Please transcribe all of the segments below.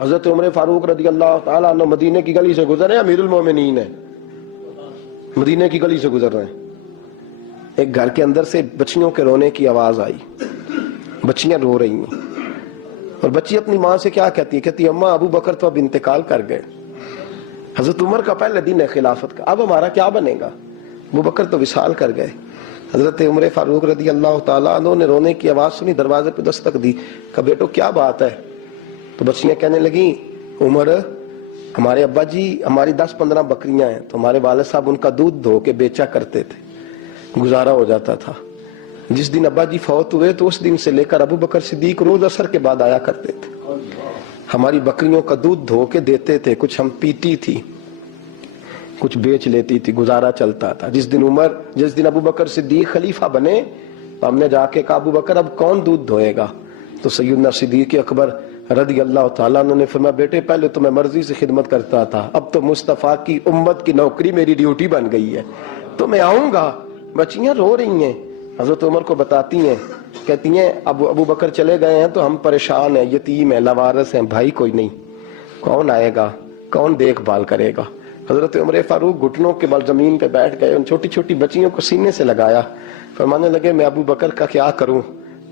حضرت عمر فاروق رضی اللہ تعالیٰ عنہ مدینے کی گلی سے گزرے، امیر المومنین ہے، مدینے کی گلی سے گزر رہے ہیں، ایک گھر کے اندر سے بچیوں کے رونے کی آواز آئی، بچیاں رو رہی ہیں، اور بچی اپنی ماں سے کیا کہتی ہے؟ کہتی ہے اماں ابو بکر تو اب انتقال کر گئے، حضرت عمر کا پہلے دن ہے خلافت کا، اب ہمارا کیا بنے گا؟ ابو بکر تو وصال کر گئے۔ حضرت عمر فاروق رضی اللہ تعالیٰ عنہ نے رونے کی آواز سنی، دروازے پہ دستک دی، کہا بیٹو کیا بات ہے؟ تو بچیاں کہنے لگیں عمر ہمارے ابا جی ہماری 10-15 بکریاں ہیں، تو ہمارے والد صاحب ان کا دودھ دھو کے بیچا کرتے تھے، گزارا ہو جاتا تھا۔ جس دن ابا جی فوت ہوئے تو اس دن سے لے کر ابو بکر صدیق روز عصر کے بعد آیا کرتے تھے، ہماری بکریوں کا دودھ دھو کے دیتے تھے، کچھ ہم پیتی تھی، کچھ بیچ لیتی تھی، گزارا چلتا تھا۔ جس دن ابو بکر صدیق خلیفہ بنے تو ہم نے جا کے کہا ابو بکر اب کون دودھ دھوئے گا؟ تو سیدنا صدیق اکبر رضی اللہ تعالیٰ عنہ نے فرمایا بیٹے پہلے تو میں مرضی سے خدمت کرتا تھا، اب تو مصطفیٰ کی امت کی نوکری میری ڈیوٹی بن گئی ہے، تو میں آؤں گا۔ بچیاں رو رہی ہیں، حضرت عمر کو بتاتی ہیں، کہتی ہیں ابو بکر چلے گئے ہیں تو ہم پریشان ہیں، یتیم ہیں، لاوارث ہیں، بھائی کوئی نہیں، کون آئے گا، کون دیکھ بھال کرے گا؟ حضرت عمر فاروق گھٹنوں کے بل زمین پہ بیٹھ گئے، ان چھوٹی چھوٹی بچیوں کو سینے سے لگایا، فرمانے لگے میں ابو بکر کا کیا کروں،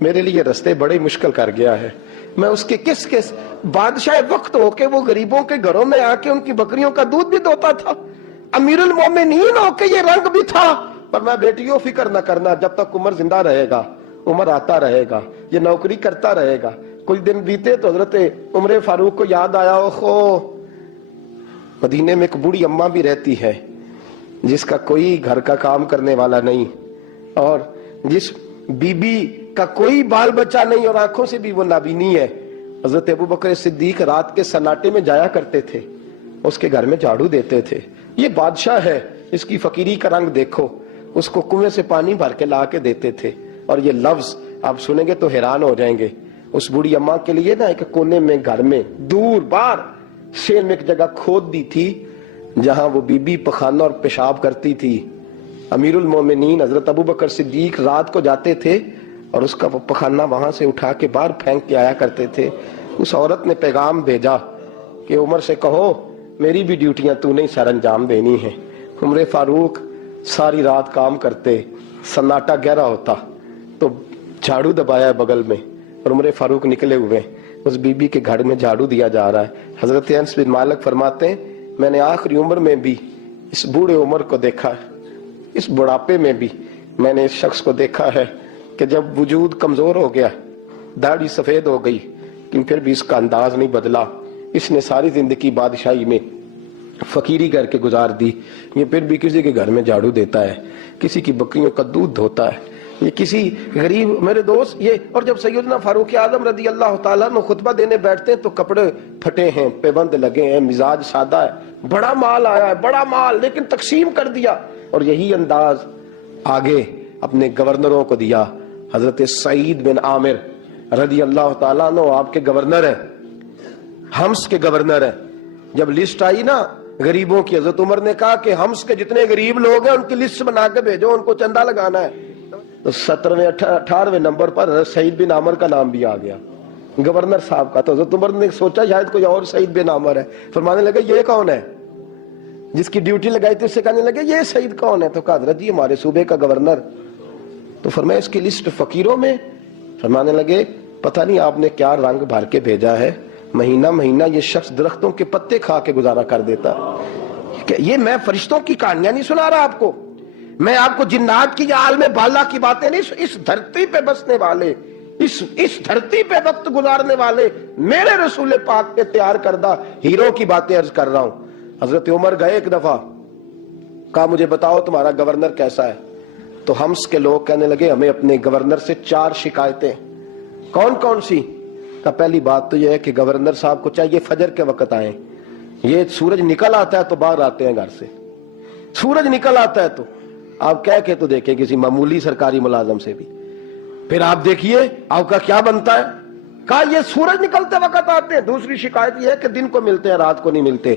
میرے لیے رستے بڑے مشکل کر گیا ہے، میں اس کے کس بادشاہ وقت ہو کے وہ غریبوں کے گھروں میں آ کے ان کی بکریوں کا دودھ بھی دوتا تھا، امیر المومنین ہو کے یہ رنگ بھی تھا، پر میں بیٹیوں فکر نہ کرنا، جب تک عمر زندہ رہے گا، عمر آتا رہے گا، یہ نوکری کرتا رہے گا۔ کچھ دن بیتے تو حضرت عمر فاروق کو یاد آیا اوخو مدینے میں ایک بوڑھی اماں بھی رہتی ہے جس کا کوئی گھر کا کام کرنے والا نہیں، اور جس بی بی کا کوئی بال بچہ نہیں اور آنکھوں سے بھی وہ نابینی ہے۔ حضرت ابو بکر صدیق رات کے سناٹے میں جایا کرتے تھے، اس کے گھر میں جھاڑو دیتے تھے، یہ بادشاہ ہے، اس کی فقیری کا رنگ دیکھو، اس کو کنویں سے پانی بھر کے لا کے دیتے تھے، اور یہ لفظ آپ سنیں گے تو حیران ہو جائیں گے۔ اس بوڑھی اماں کے لیے نا ایک کونے میں گھر میں دور بار شیر میں ایک جگہ کھود دی تھی جہاں وہ بی بی پخانہ اور پیشاب کرتی تھی۔ امیر المومنین حضرت ابو بکر صدیق رات کو جاتے تھے اور اس کا وہ پخانہ وہاں سے اٹھا کے باہر پھینک کے آیا کرتے تھے۔ اس عورت نے پیغام بھیجا کہ عمر سے کہو میری بھی ڈیوٹیاں تو نہیں سر انجام دینی ہیں۔ عمر فاروق ساری رات کام کرتے، سناٹا گہرا ہوتا تو جھاڑو دبایا بغل میں اور عمر فاروق نکلے ہوئے، اس بی بی کے گھر میں جھاڑو دیا جا رہا ہے۔ حضرت انس بن مالک فرماتے ہیں میں نے آخری عمر میں بھی اس بوڑھے عمر کو دیکھا ہے، اس بڑھاپے میں بھی میں نے اس شخص کو دیکھا ہے کہ جب وجود کمزور ہو گیا، داڑھی سفید ہو گئی، لیکن پھر بھی اس کا انداز نہیں بدلا، اس نے ساری زندگی بادشاہی میں فقیری کر کے گزار دی، یہ پھر بھی کسی کے گھر میں جھاڑو دیتا ہے، کسی کی بکریوں کا دودھ دھوتا ہے، یہ کسی غریب میرے دوست یہ۔ اور جب سیدنا فاروق اعظم رضی اللہ تعالیٰ عنہ خطبہ دینے بیٹھتے ہیں تو کپڑے پھٹے ہیں، پیبند لگے ہیں، مزاج سادہ ہے، بڑا مال آیا ہے، بڑا مال، لیکن تقسیم کر دیا، اور یہی انداز آگے اپنے گورنروں کو دیا۔ حضرت سعید بن عامر رضی اللہ تعالیٰ عنہ آپ کے گورنر ہیں، حمص کے گورنر ہیں۔ جب لسٹ آئی نا غریبوں کی، حضرت عمر نے کہا کہ حمص کے جتنے غریب لوگ ہیں ان کی لسٹ بنا کے بھیجو، ان کو چندہ لگانا ہے۔ تو 17ویں 18ویں نمبر پر حضرت سعید بن عامر کا نام بھی آ گیا، گورنر صاحب کا۔ تو حضرت عمر نے سوچا شاید کوئی اور سعید بن عامر ہے، فرمانے لگے یہ کون ہے؟ جس کی ڈیوٹی لگائی تھی اس سے کہنے لگے یہ سعید کون ہے؟ تو کہا حضرت جی ہمارے صوبے کا گورنر۔ تو فرمایا اس کی لسٹ فقیروں میں؟ فرمانے لگے پتہ نہیں آپ نے کیا رنگ بھر کے بھیجا ہے، مہینہ مہینہ یہ شخص درختوں کے پتے کھا کے گزارا کر دیتا ہے۔ یہ میں فرشتوں کی کہانیاں نہیں سنا رہا آپ کو، میں آپ کو جنات کی یا عالم بالا کی باتیں نہیں، اس دھرتی پہ بسنے والے، اس دھرتی پہ وقت گزارنے والے میرے رسول پاک کے تیار کردہ ہیرو کی باتیں عرض کر رہا ہوں۔ حضرت عمر گئے ایک دفعہ، کہا مجھے بتاؤ تمہارا گورنر کیسا ہے؟ تو حمص کے لوگ کہنے لگے ہمیں اپنے گورنر سے 4 شکایتیں۔ کون کون سی؟ کہ پہلی بات تو یہ ہے کہ گورنر صاحب کو چاہیے فجر کے وقت آئیں، یہ سورج نکل آتا ہے تو باہر آتے ہیں گھر سے، سورج نکل آتا ہے تو آپ کہہ کے تو دیکھیں کسی معمولی سرکاری ملازم سے بھی، پھر آپ دیکھیے آپ کا کیا بنتا ہے۔ کہا یہ سورج نکلتے وقت آتے ہیں۔ دوسری شکایت یہ ہے کہ دن کو ملتے ہیں رات کو نہیں ملتے۔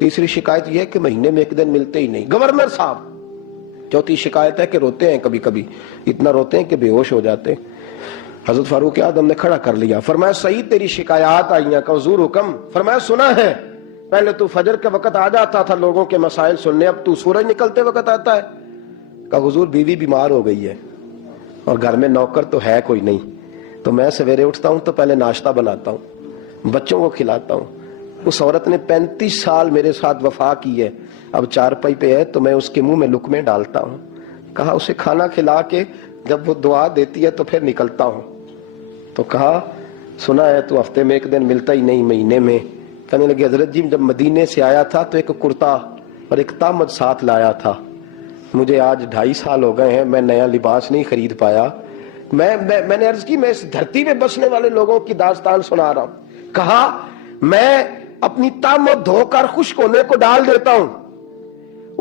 تیسری شکایت یہ ہے کہ مہینے میں ایک دن ملتے ہی نہیں گورنر صاحب۔ چوتھی شکایت ہے کہ روتے ہیں، کبھی کبھی اتنا روتے ہیں کہ بے ہوش ہو جاتے ہیں۔ حضرت فاروق اعظم نے کھڑا کر لیا، فرمایا سعید تیری شکایات آئی ہیں، کہ حضور حکم، فرمایا سنا ہے، پہلے تو فجر کے وقت آ جاتا تھا لوگوں کے مسائل سننے، اب تو سورج نکلتے وقت آتا ہے۔ کہا حضور بیوی بیمار ہو گئی ہے اور گھر میں نوکر تو ہے کوئی نہیں، تو میں سویرے اٹھتا ہوں تو پہلے ناشتہ بناتا ہوں، بچوں کو کھلاتا ہوں۔ اس عورت نے 35 سال میرے ساتھ وفا کی ہے، اب چارپائی پہ ہے تو میں اس کے منہ میں لقمے ڈالتا ہوں۔ کہا اسے کھانا کھلا کے جب وہ دعا دیتی ہے تو پھر نکلتا ہوں۔ تو کہا سنا ہے تو ہفتے میں ایک دن ملتا ہی نہیں، مہینے میں۔ کہنے لگے حضرت جی جب مدینے سے آیا تھا تو ایک کرتا اور ایک تامد ساتھ لایا تھا، مجھے آج 2.5 سال ہو گئے ہیں، میں نیا لباس نہیں خرید پایا۔ میں نے عرض کی میں اس دھرتی میں بسنے والے لوگوں کی داستان سنا رہا ہوں۔ کہا میں اپنی تامد دھو کر خشک ہونے کو ڈال دیتا ہوں،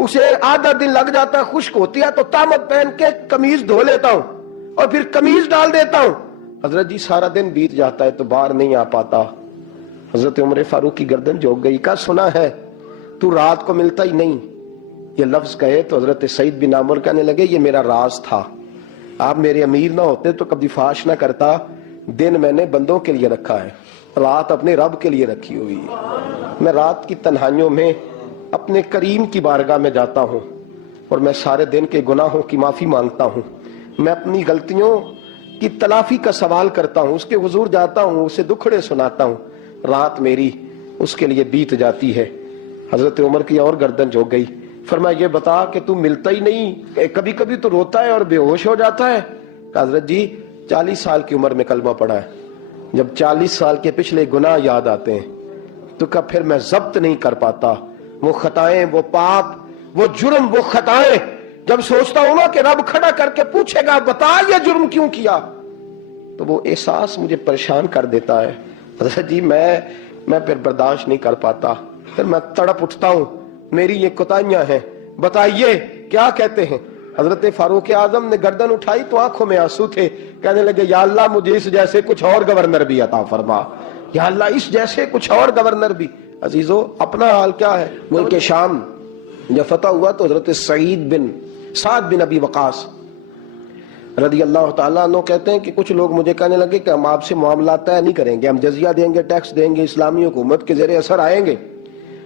اسے آدھا دن لگ جاتا ہے، خشک ہوتی ہے تو تامد پہن کے قمیض دھو لیتا ہوں اور پھر قمیض ڈال دیتا ہوں۔ حضرت جی سارا دن بیت جاتا ہے تو باہر نہیں آ پاتا۔ حضرت عمر فاروق کی گردن جھک گئی، کہا سنا ہے تو رات کو ملتا ہی نہیں۔ یہ لفظ کہے تو حضرت سعید بن عامر کہنے لگے یہ میرا راز تھا، آپ میرے امیر نہ ہوتے تو کبھی فاش نہ کرتا، دن میں نے بندوں کے لیے رکھا ہے، رات اپنے رب کے لیے رکھی ہوئی ہے۔ میں رات کی تنہائیوں میں اپنے کریم کی بارگاہ میں جاتا ہوں اور میں سارے دن کے گناہوں کی معافی مانگتا ہوں، میں اپنی غلطیوں کی تلافی کا سوال کرتا ہوں، اس کے حضور جاتا ہوں، اسے دکھڑے سناتا ہوں، رات میری اس کے لیے بیت جاتی ہے۔ حضرت عمر کی اور گردن جھک گئی، فرمایا یہ بتا کہ تم ملتا ہی نہیں، کبھی کبھی تو روتا ہے اور بے ہوش ہو جاتا ہے۔ کہ حضرت جی 40 سال کی عمر میں کلمہ پڑھا ہے، جب 40 سال کے پچھلے گناہ یاد آتے ہیں تو کب پھر میں ضبط نہیں کر پاتا، وہ خطائیں، وہ پاپ، وہ جرم، وہ خطائیں جب سوچتا ہوں نا کہ رب کھڑا کر کے پوچھے گا بتا یہ جرم کیوں کیا، تو وہ احساس مجھے پریشان کر دیتا ہے۔ حضرت جی میں پھر برداشت نہیں کر پاتا، پھر میں تڑپ اٹھتا ہوں، میری یہ کوتاہیاں ہیں، بتائیے کیا کہتے ہیں۔ حضرت فاروق اعظم نے گردن اٹھائی تو آنکھوں میں آنسو تھے، کہنے لگے یا اللہ مجھے اس جیسے کچھ اور گورنر بھی عطا فرما، یا اللہ اس جیسے کچھ اور گورنر بھی۔ عزیزو اپنا حال کیا ہے؟ ملک شام جب فتح ہوا تو حضرت سعد بن ابی وقاص رضی اللہ تعالیٰ عنہ کہتے ہیں کہ کچھ لوگ مجھے کہنے لگے کہ ہم آپ سے معاملات طے نہیں کریں گے، ہم جزیہ دیں گے، ٹیکس دیں گے، اسلامی حکومت کے زیر اثر آئیں گے،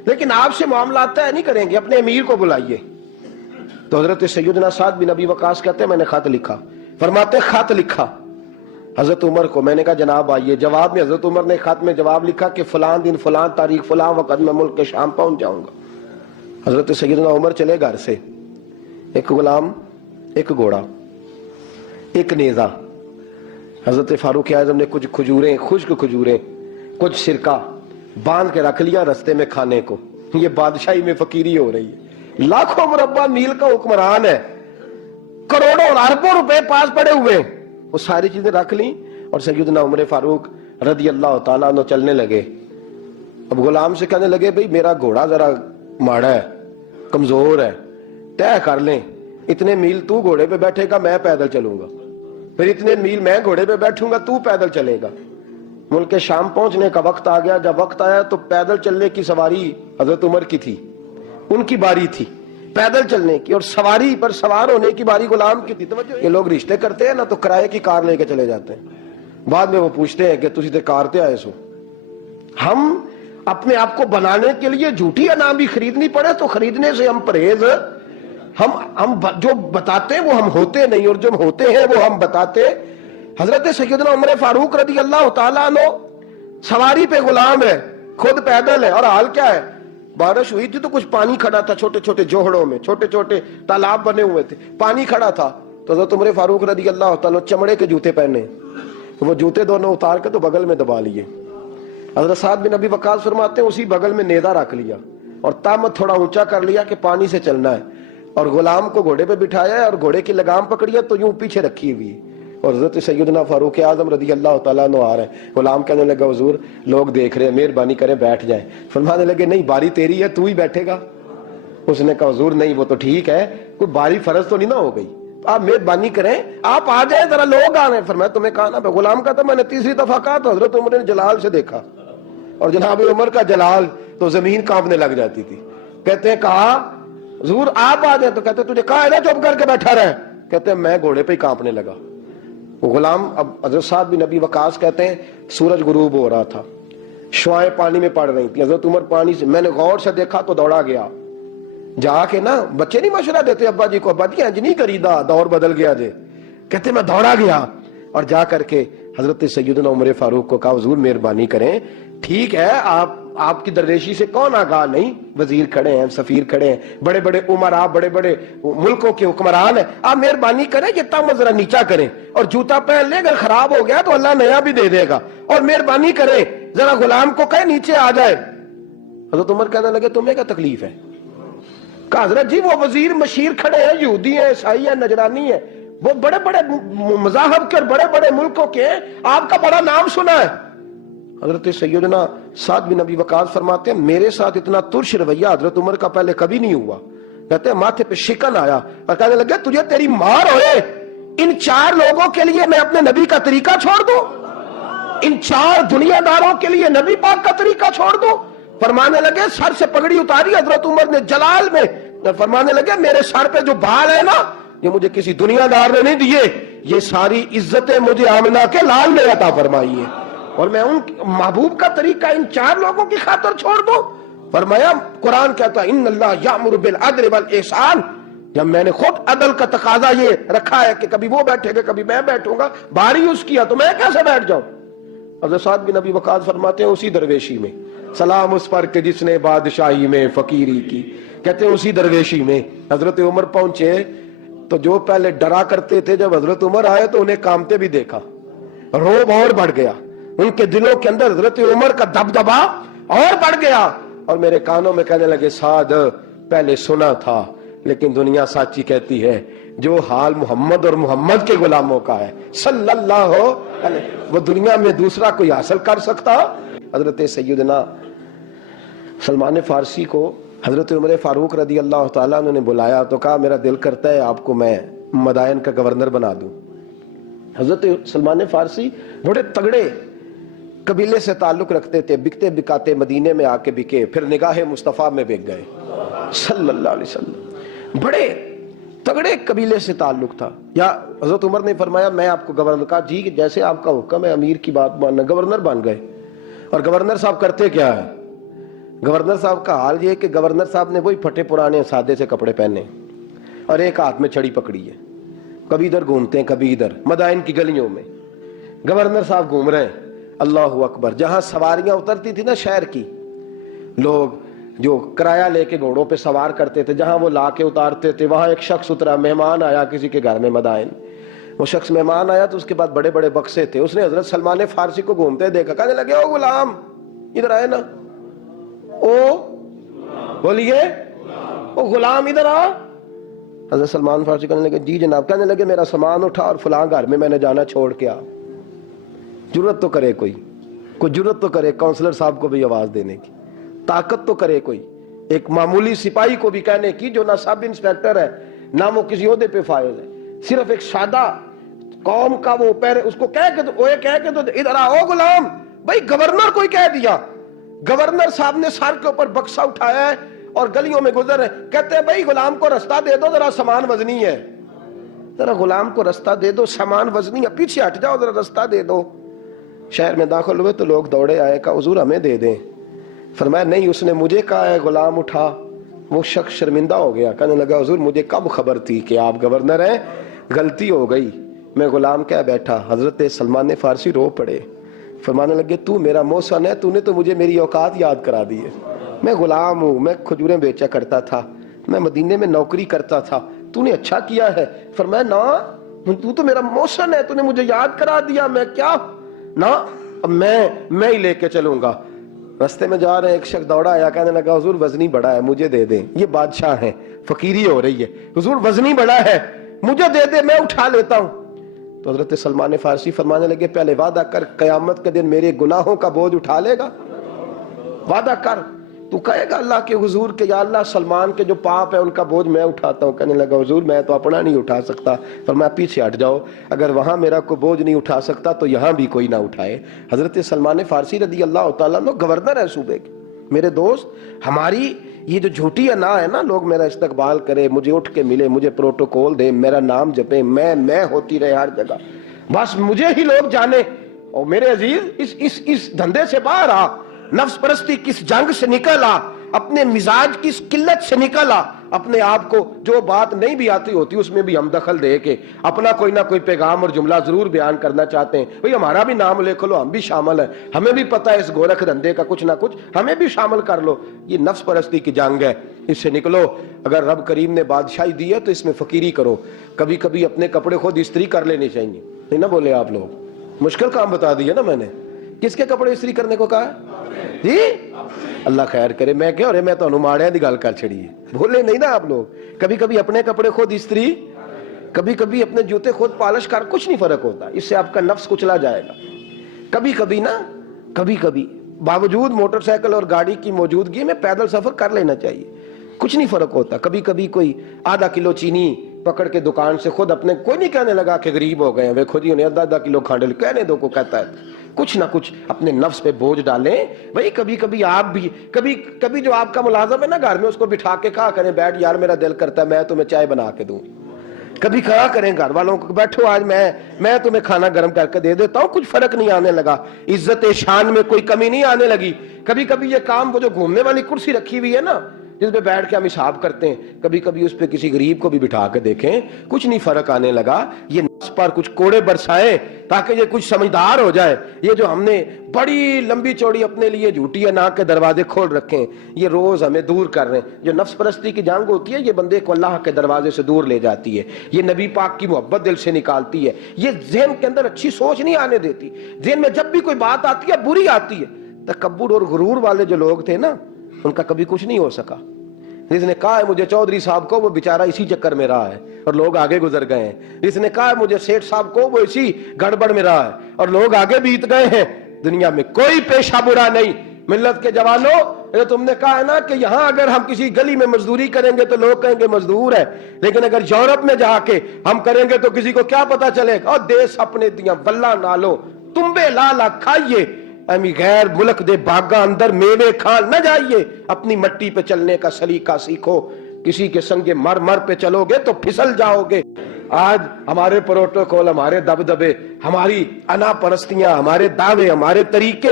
لیکن آپ سے معاملات طے نہیں کریں گے، اپنے امیر کو بلائیے۔ تو حضرت سیدنا سعد بن ابی وقاص کہتے ہیں میں نے خط لکھا، فرماتے خط لکھا حضرت عمر کو، میں نے کہا جناب آئیے۔ جواب میں حضرت عمر نے خط میں جواب لکھا کہ فلاں دن فلاں تاریخ فلاں وقت میں ملک کے شام پہنچ جاؤں گا۔ حضرت سیدنا عمر چلے گھر سے، ایک غلام، ایک گھوڑا، ایک نیزہ۔ حضرت فاروق اعظم نے کچھ کھجوریں، خشک کھجوریں، کچھ سرکہ باندھ کے رکھ لیا رستے میں کھانے کو۔ یہ بادشاہی میں فقیری ہو رہی ہے، لاکھوں مربع میل کا حکمران ہے، کروڑوں اور اربوں روپے پاس پڑے ہوئے، وہ ساری چیزیں رکھ لیں اور سیدنا عمر فاروق رضی اللہ تعالیٰ عنہ چلنے لگے۔ اب غلام سے کہنے لگے بھئی میرا گھوڑا ذرا ماڑا ہے، کمزور ہے، طے کر لیں اتنے میل تو گھوڑے پہ بیٹھے گا، میں پیدل چلوں گا، پھر اتنے میل میں گھوڑے پہ بیٹھوں گا، تو پیدل چلے گا۔ ملک شام پہنچنے کا وقت آ گیا، جب وقت آیا تو پیدل چلنے کی سواری حضرت عمر کی تھی، ان کی باری تھی پیدل چلنے کی، اور سواری پر سوار ہونے کی باری غلام کی تھی۔ یہ لوگ رشتے کرتے ہیں نا تو کرائے کی کار لے کے چلے جاتے ہیں، بعد میں وہ پوچھتے ہیں کہ تسی تے کار تے آئے سو۔ ہم اپنے آپ کو بنانے کے لیے جھوٹی انعام بھی خریدنی پڑے تو خریدنے سے ہم پرہیز، ہم جو بتاتے ہیں وہ ہم ہوتے نہیں، اور جو ہوتے ہیں وہ ہم بتاتے۔ حضرت سیدنا عمر فاروق رضی اللہ تعالیٰ عنہ سواری پہ غلام ہے، خود پیدل ہے، اور حال کیا ہے؟ بارش ہوئی تھی تو کچھ پانی کھڑا تھا، چھوٹے چھوٹے جوہڑوں میں چھوٹے چھوٹے تالاب بنے ہوئے تھے، پانی کھڑا تھا۔ تو حضرت عمر فاروق رضی اللہ تعالیٰ چمڑے کے جوتے پہنے، وہ جوتے دونوں اتار کے تو بغل میں دبا لیے۔ حضرت سعد بن ابی وقاص فرماتے ہیں اسی بغل میں نیزہ رکھ لیا اور تامت تھوڑا اونچا کر لیا کہ پانی سے چلنا ہے، اور غلام کو گھوڑے پہ بٹھایا ہے اور گھوڑے کی لگام پکڑی ہے تو یوں پیچھے رکھی ہوئی ہے، اور حضرت سیدنا فاروق اعظم رضی اللہ تعالیٰ عنہ آ رہے ہیں۔ غلام کہنے لگا حضور لوگ دیکھ رہے ہیں، مہربانی کریں بیٹھ جائیں۔ فرمانے لگے نہیں باری تیری ہے، تو ہی بیٹھے گا۔ اس نے کہا حضور نہیں وہ تو ٹھیک ہے، کوئی باری فرض تو نہیں نہ ہو گئی، آپ مہربانی کریں آپ آ جائیں، ذرا لوگ آ رہے ہیں۔ فرمایا تمہیں کہا نا، غلام کہتا میں نے تیسری دفعہ کہا تو حضرت عمر نے جلال سے دیکھا، اور جناب عمر کا جلال تو زمین کانپنے لگ جاتی تھی۔ کہتے ہیں کہا حضور آپ آ جائیں، تو کہتے تجھے کہا ہے نا چپ کر کے بیٹھا رہے، کہتے ہیں میں گھوڑے پہ ہی کانپنے لگا۔ غلام اب حضرت سعد بن ابی وقاص کہتے ہیں سورج غروب ہو رہا تھا، شعائیں پانی میں پڑ رہی تھی، حضرت عمر پانی سے، میں نے غور سے دیکھا تو دوڑا گیا جا کے نا، بچے نہیں مشورہ دیتے ابا جی کو، ابا جی انج نہیں کریدا، دور بدل گیا جے، کہتے میں دوڑا گیا اور جا کر کے حضرت سیدنا عمر فاروق کو کہا حضور مہربانی کریں، ٹھیک ہے آپ کی درویشی سے کون آگاہ نہیں، وزیر کھڑے ہیں، سفیر کھڑے ہیں، بڑے بڑے عمرا، بڑے بڑے ملکوں کے حکمران ہیں، آپ مہربانی کریں یہ تم ذرا نیچا کریں، اور جوتا پہن لے، اگر خراب ہو گیا تو اللہ نیا بھی دے دے گا، اور مہربانی کریں ذرا غلام کو کہے نیچے آ جائے۔ حضرت عمر کہنے لگے تمہیں کیا تکلیف ہے؟ کہا حضرت جی وہ وزیر مشیر کھڑے ہیں، یہودی ہیں، عیسائی ہیں، نجرانی ہیں، وہ بڑے بڑے مذاہب کے اور بڑے بڑے ملکوں کے ہیں، آپ کا بڑا نام سنا ہے۔ حضرت سیدنا سعد بن ابی وقاص فرماتے ہیں میرے ساتھ اتنا ترش رویہ حضرت عمر کا پہلے کبھی نہیں ہوا، کہتے ہیں ماتھے پہ شکن آیا اور کہنے لگے تجھے تیری مار ہوئے، ان 4 لوگوں کے لیے میں اپنے نبی کا طریقہ چھوڑ دوں، ان 4 دنیا داروں کے لیے نبی پاک کا طریقہ چھوڑ دوں؟ فرمانے لگے سر سے پگڑی اتاری حضرت عمر نے جلال میں، فرمانے لگے میرے سر پہ جو بال ہے نا یہ مجھے کسی دنیا دار نے نہیں دیے، یہ ساری عزتیں مجھے آمنہ کے لال نے عطا فرمائی ہے، اور میں ان محبوب کا طریقہ ان 4 لوگوں کی خاطر چھوڑ دوں؟ فرمایا قرآن کہتا ہے ان اللہ یامر بالعدل والاحسان، جب میں نے خود عدل کا تقاضا یہ رکھا ہے کہ کبھی وہ بیٹھے گا کبھی میں بیٹھوں گا، باری اس کیا تو میں کیسے بیٹھ جاؤں؟ حضرت سعد بن ابی وقاص فرماتے ہیں اسی درویشی میں، سلام اس پر کہ جس نے بادشاہی میں فقیری کی، کہتے ہیں اسی درویشی میں حضرت عمر پہنچے تو جو پہلے ڈرا کرتے تھے جب حضرت عمر آئے تو انہیں کامتے بھی دیکھا، روب اور بڑھ گیا، ان کے دلوں کے اندر حضرت عمر کا دبدبا اور بڑھ گیا، اور میرے کانوں میں کہنے لگے سعد پہلے سنا تھا لیکن دنیا سچی کہتی ہے جو حال محمد اور محمد کے غلاموں کا ہے صلی اللہ علیہ وہ دنیا میں دوسرا کوئی حاصل کر سکتا؟ حضرت سیدنا سلمان فارسی کو حضرت عمر فاروق رضی اللہ تعالیٰ عنہ نے بلایا تو کہا میرا دل کرتا ہے آپ کو میں مدائن کا گورنر بنا دوں۔ حضرت سلمان فارسی بڑے تگڑے قبیلے سے تعلق رکھتے تھے، بکتے بکاتے مدینے میں آ کے بکے، پھر نگاہ مصطفیٰ میں بک گئے صلی اللہ علیہ وسلم، بڑے تگڑے قبیلے سے تعلق تھا۔ یا حضرت عمر نے فرمایا میں آپ کو گورنر، کہا جی جیسے آپ کا حکم ہے امیر کی بات ماننا، گورنر بن گئے۔ اور گورنر صاحب کرتے کیا ہے؟ گورنر صاحب کا حال یہ کہ گورنر صاحب نے وہی پھٹے پرانے سادے سے کپڑے پہنے اور ایک ہاتھ میں چھڑی پکڑی ہے، کبھی ادھر گھومتے ہیں کبھی ادھر، مدائن کی گلیوں میں گورنر صاحب گھوم رہے ہیں، اللہ اکبر۔ جہاں سواریاں اترتی تھی نا شہر کی، لوگ جو کرایہ لے کے گھوڑوں پہ سوار کرتے تھے، جہاں وہ لا کے اتارتے تھے وہاں ایک شخص اترا، مہمان آیا کسی کے گھر میں مدائن، وہ شخص مہمان آیا تو اس کے بعد بڑے بڑے بکسے تھے، اس نے حضرت سلمان فارسی کو گھومتے دیکھا، کہنے لگے او غلام ادھر آئے نا، او بولیے او غلام ادھر آ۔ حضرت سلمان فارسی کہنے لگے جی جناب، کہنے لگے میرا سامان اٹھا اور فلاں گھر میں نے جانا چھوڑ کے آ۔ جرت تو کرے کوئی جرت تو کرے کونسلر صاحب کو بھی آواز دینے کی، طاقت تو کرے کوئی، ایک معمولی سپاہی کو بھی کہنے کی جو نہ سب انسپیکٹر ہے نہ وہ کسی عہدے پہ فائز ہے، صرف ایک سادہ قوم کا وہ اس کو کہہ کے تو ادھر آؤ غلام، بھائی گورنر کوئی کہہ دیا۔ گورنر صاحب نے سر کے اوپر بکسا اٹھایا ہے اور گلیوں میں گزر رہے، کہتے ہیں بھائی غلام کو رستہ دے دو ذرا سامان وزنی ہے، ذرا غلام کو رستہ دے دو سامان وزنی ہے، پیچھے ہٹ جاؤ ذرا رستہ دے دو۔ شہر میں داخل ہوئے تو لوگ دوڑے آئے، کہا حضور ہمیں دے دیں۔ فرمایا نہیں اس نے مجھے کہا ہے غلام اٹھا۔ وہ شخص شرمندہ ہو گیا، کہنے لگا حضور مجھے کب خبر تھی کہ آپ گورنر ہیں، غلطی ہو گئی، میں غلام کہہ بیٹھا۔ حضرت سلمان فارسی رو پڑے، فرمانے لگے تو میرا محسن ہے، تو نے تو مجھے میری اوقات یاد کرا دی ہے، میں غلام ہوں، میں کھجوریں بیچا کرتا تھا، میں مدینے میں نوکری کرتا تھا، تو نے اچھا کیا ہے۔ فرمایا نا تو میرا محسن ہے، تو نے مجھے یاد کرا دیا، میں کیا نا اب میں ہی لے کے چلوں گا۔ رستے میں جا رہے ہیں، ایک شخص دوڑا آیا، کہنے لگا حضور وزنی بڑا ہے مجھے دے دیں، یہ بادشاہ ہیں فقیری ہو رہی ہے، حضور وزنی بڑا ہے مجھے دے دے میں اٹھا لیتا ہوں۔ تو حضرت سلمان فارسی فرمانے لگے پہلے وعدہ کر قیامت کے دن میرے گناہوں کا بوجھ اٹھا لے گا، وعدہ کر، تو کہے گا اللہ کے حضور کہ یا اللہ سلمان کے جو پاپ ہے ان کا بوجھ میں اٹھاتا ہوں۔ کہنے لگا حضور میں تو اپنا نہیں اٹھا سکتا، فرمایا پیچھے ہٹ جاؤ، اگر وہاں میرا کوئی بوجھ نہیں اٹھا سکتا تو یہاں بھی کوئی نہ اٹھائے۔ حضرت سلمان فارسی رضی اللہ تعالیٰ عنہ گورنر ہے صوبے کے۔ میرے دوست ہماری یہ جو جھوٹی انا ہے نا، لوگ میرا استقبال کرے، مجھے اٹھ کے ملے، مجھے پروٹوکول دے، میرا نام جپے، میں ہوتی رہے ہر جگہ، بس مجھے ہی لوگ جانے. اور میرے عزیز اس دھندے سے باہر آ, نفس پرستی کس جنگ سے نکل آ, اپنے مزاج کی اس قلت سے نکل آ, اپنے آپ کو جو بات نہیں بھی آتی ہوتی اس میں بھی ہم دخل دے کے اپنا کوئی نہ کوئی پیغام اور جملہ ضرور بیان کرنا چاہتے ہیں. بھئی ہمارا بھی نام لکھ لو, ہم بھی شامل ہیں, ہمیں بھی پتہ ہے اس گورکھ دھندے کا کچھ نہ کچھ, ہمیں بھی شامل کر لو. یہ نفس پرستی کی جنگ ہے, اس سے نکلو. اگر رب کریم نے بادشاہی دی ہے تو اس میں فقیری کرو. کبھی کبھی اپنے کپڑے خود استری کر لینے چاہیے. نہیں نہ بولے آپ لوگ؟ مشکل کام بتا دیا نا میں نے. کس کے کپڑے استری کرنے کو کہا جی؟ اللہ خیر کرے. میں کیا رہے, میں تو ماڑے دی گل کر چھڑی ہے, بولے نہیں نا آپ لوگ. کبھی کبھی اپنے کپڑے خود استری, کبھی کبھی اپنے جوتے خود پالش کر, کچھ نہیں فرق ہوتا. اس سے آپ کا نفس کچلا جائے گا. کبھی کبھی نا, کبھی کبھی باوجود موٹر سائیکل اور گاڑی کی موجودگی میں پیدل سفر کر لینا چاہیے, کچھ نہیں فرق ہوتا. کبھی کبھی کوئی آدھا کلو چینی پکڑ کے دکان سے خود اپنے, کوئی نہیں کہنے لگا کہ غریب ہو گئے ہیں, وہ خود ہی انہیں آدھا کلو کھانڈل کہنے دو کو کہتا ہے. کچھ نہ کچھ اپنے نفس پہ بوجھ ڈالیں. بھئی کبھی کبھی آپ بھی, کبھی جو آپ کا ملازم ہے نا گھر میں, اس کو بٹھا کے کہا کریں, بیٹھ یار میرا دل کرتا ہے میں تمہیں چائے بنا کے دوں. کبھی کہا کریں گھر والوں کو, بیٹھو آج میں تمہیں کھانا گرم کر کے دے دیتا ہوں. کچھ فرق نہیں آنے لگا, عزت شان میں کوئی کمی نہیں آنے لگی. کبھی کبھی یہ کام, وہ جو گھومنے والی کرسی رکھی ہوئی ہے نا جس پہ بیٹھ کے ہم حساب کرتے ہیں, کبھی کبھی اس پہ کسی غریب کو بھی بٹھا کے دیکھیں, کچھ نہیں فرق آنے لگا. یہ نفس پر کچھ کوڑے برسائیں تاکہ یہ کچھ سمجھدار ہو جائے. یہ جو ہم نے بڑی لمبی چوڑی اپنے لیے جھوٹی ناک کے دروازے کھول رکھے ہیں, یہ روز ہمیں دور کر رہے ہیں. جو نفس پرستی کی جنگ ہوتی ہے یہ بندے کو اللہ کے دروازے سے دور لے جاتی ہے. یہ نبی پاک کی محبت دل سے نکالتی ہے. یہ ذہن کے اندر اچھی سوچ نہیں آنے دیتی. ذہن میں جب بھی کوئی بات آتی ہے بری آتی ہے. تکبر اور غرور والے جو لوگ تھے نا, ان کا کبھی کچھ نہیں ہو سکا. جس نے کہا ہے مجھے چودھری صاحب کو, وہ بیچارہ اسی چکر میں رہا ہے اور لوگ آگے گزر گئے ہیں. جس نے کہا ہے مجھے سیٹھ صاحب کو, وہ اسی گڑبڑ میں رہا ہے اور لوگ آگے بیت گئے ہیں. دنیا میں کوئی پیشہ برا نہیں. ملت کے جوانوں, یہ تم نے کہا ہے نا کہ یہاں اگر ہم کسی گلی میں مزدوری کریں گے تو لوگ کہیں گے مزدور ہے, لیکن اگر یورپ میں جا کے ہم کریں گے تو کسی کو کیا پتا چلے گا؟ اور دیس اپنے دیاں بلہ نالو تمبے لالا کھائیے, امی غیر ملک دے باغاں اندر میوے کھان نہ جائیے. اپنی مٹی پہ چلنے کا سلیقہ سیکھو. کسی کے سنگ مر پہ چلو گے تو پھسل جاؤ گے. آج ہمارے پروٹوکول, ہمارے دبدبے, ہماری انا پرستیاں, ہمارے دعوے, ہمارے طریقے,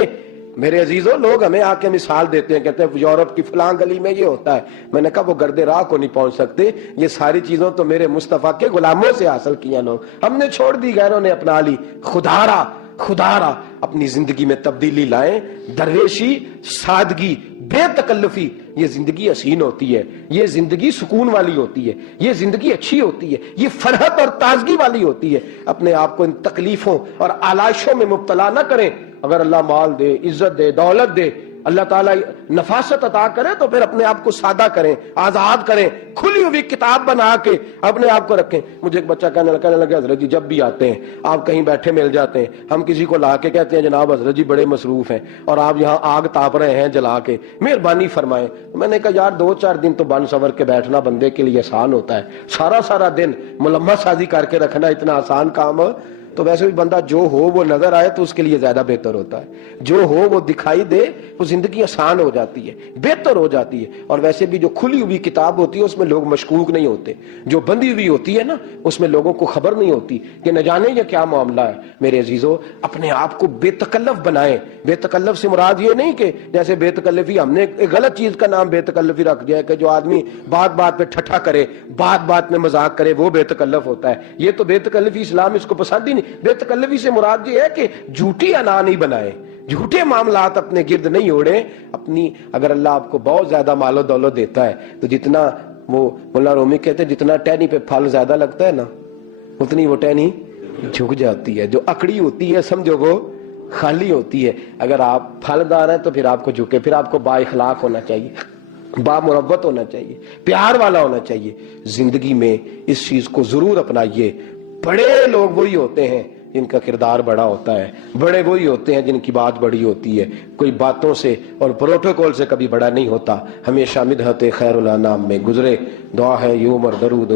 میرے عزیزوں لوگ ہمیں آ کے مثال دیتے ہیں, کہتے ہیں یورپ کی فلاں گلی میں یہ ہوتا ہے. میں نے کہا وہ گردے راہ کو نہیں پہنچ سکتے. یہ ساری چیزوں تو میرے مصطفیٰ کے غلاموں سے حاصل کیا لوگ, ہم نے چھوڑ دی, غیروں نے اپنا لی. خدارا اپنی زندگی میں تبدیلی لائیں. درویشی, سادگی, بے تکلفی, یہ زندگی حسین ہوتی ہے, یہ زندگی سکون والی ہوتی ہے, یہ زندگی اچھی ہوتی ہے, یہ فرحت اور تازگی والی ہوتی ہے. اپنے آپ کو ان تکلیفوں اور آلائشوں میں مبتلا نہ کریں. اگر اللہ مال دے, عزت دے, دولت دے, اللہ تعالیٰ نفاست عطا کرے تو پھر اپنے آپ کو سادہ کریں, آزاد کریں, کھلی ہوئی کتاب بنا کے اپنے آپ کو رکھیں. مجھے ایک بچہ کہنے لگا حضرت جی جب بھی آتے ہیں آپ کہیں بیٹھے مل جاتے ہیں, ہم کسی کو لا کے کہتے ہیں جناب حضرت جی بڑے مصروف ہیں اور آپ یہاں آگ تاپ رہے ہیں جلا کے, مہربانی فرمائیں. میں نے کہا یار 2-4 دن تو بن سور کے بیٹھنا بندے کے لیے آسان ہوتا ہے, سارا دن ملمہ سازی کر کے رکھنا اتنا آسان کام ہے. تو ویسے بھی بندہ جو ہو وہ نظر آئے تو اس کے لیے زیادہ بہتر ہوتا ہے. جو ہو وہ دکھائی دے, وہ زندگی آسان ہو جاتی ہے, بہتر ہو جاتی ہے. اور ویسے بھی جو کھلی ہوئی کتاب ہوتی ہے اس میں لوگ مشکوک نہیں ہوتے. جو بندی ہوئی ہوتی ہے نا اس میں لوگوں کو خبر نہیں ہوتی کہ نہ جانے یہ کیا معاملہ ہے. میرے عزیزوں اپنے آپ کو بے تکلف بنائیں. بے تکلف سے مراد یہ نہیں کہ جیسے بے تکلفی ہم نے ایک غلط چیز کا نام بے تکلفی رکھ دیا ہے کہ جو آدمی بات پہ ٹھٹھا کرے, بات میں مذاق کرے, وہ بے تکلف ہوتا ہے. یہ تو بے تکلفی اسلام اس کو پسند ہی نہیں. بے تکلفی سے مراد یہ ہے کہ جھوٹی انا نہیں بنائے, جھوٹے معاملات اپنے گرد نہیں اوڑے. اپنی اگر اللہ آپ کو بہت زیادہ مال و دولت دیتا ہے تو جتنا, وہ مولا رومی کہتے ہیں جتنا ٹہنی پہ پھل زیادہ لگتا ہے نا اتنی وہ ٹہنی جھک جاتی ہے. جو اکڑی ہوتی ہے سمجھو وہ خالی ہوتی ہے. اگر آپ پھلدار ہیں تو پھر آپ کو جھکے, پھر آپ کو با اخلاق ہونا چاہیے, با مروت ہونا چاہیے, پیار والا ہونا چاہیے. زندگی میں اس چیز کو ضرور اپنائیے. بڑے لوگ وہی ہوتے ہیں جن کا کردار بڑا ہوتا ہے, بڑے وہی ہوتے ہیں جن کی بات بڑی ہوتی ہے. کوئی باتوں سے اور پروٹوکول سے کبھی بڑا نہیں ہوتا. ہمیشہ مدحت خیر الانام میں گزرے. دعا ہے یہ عمر درود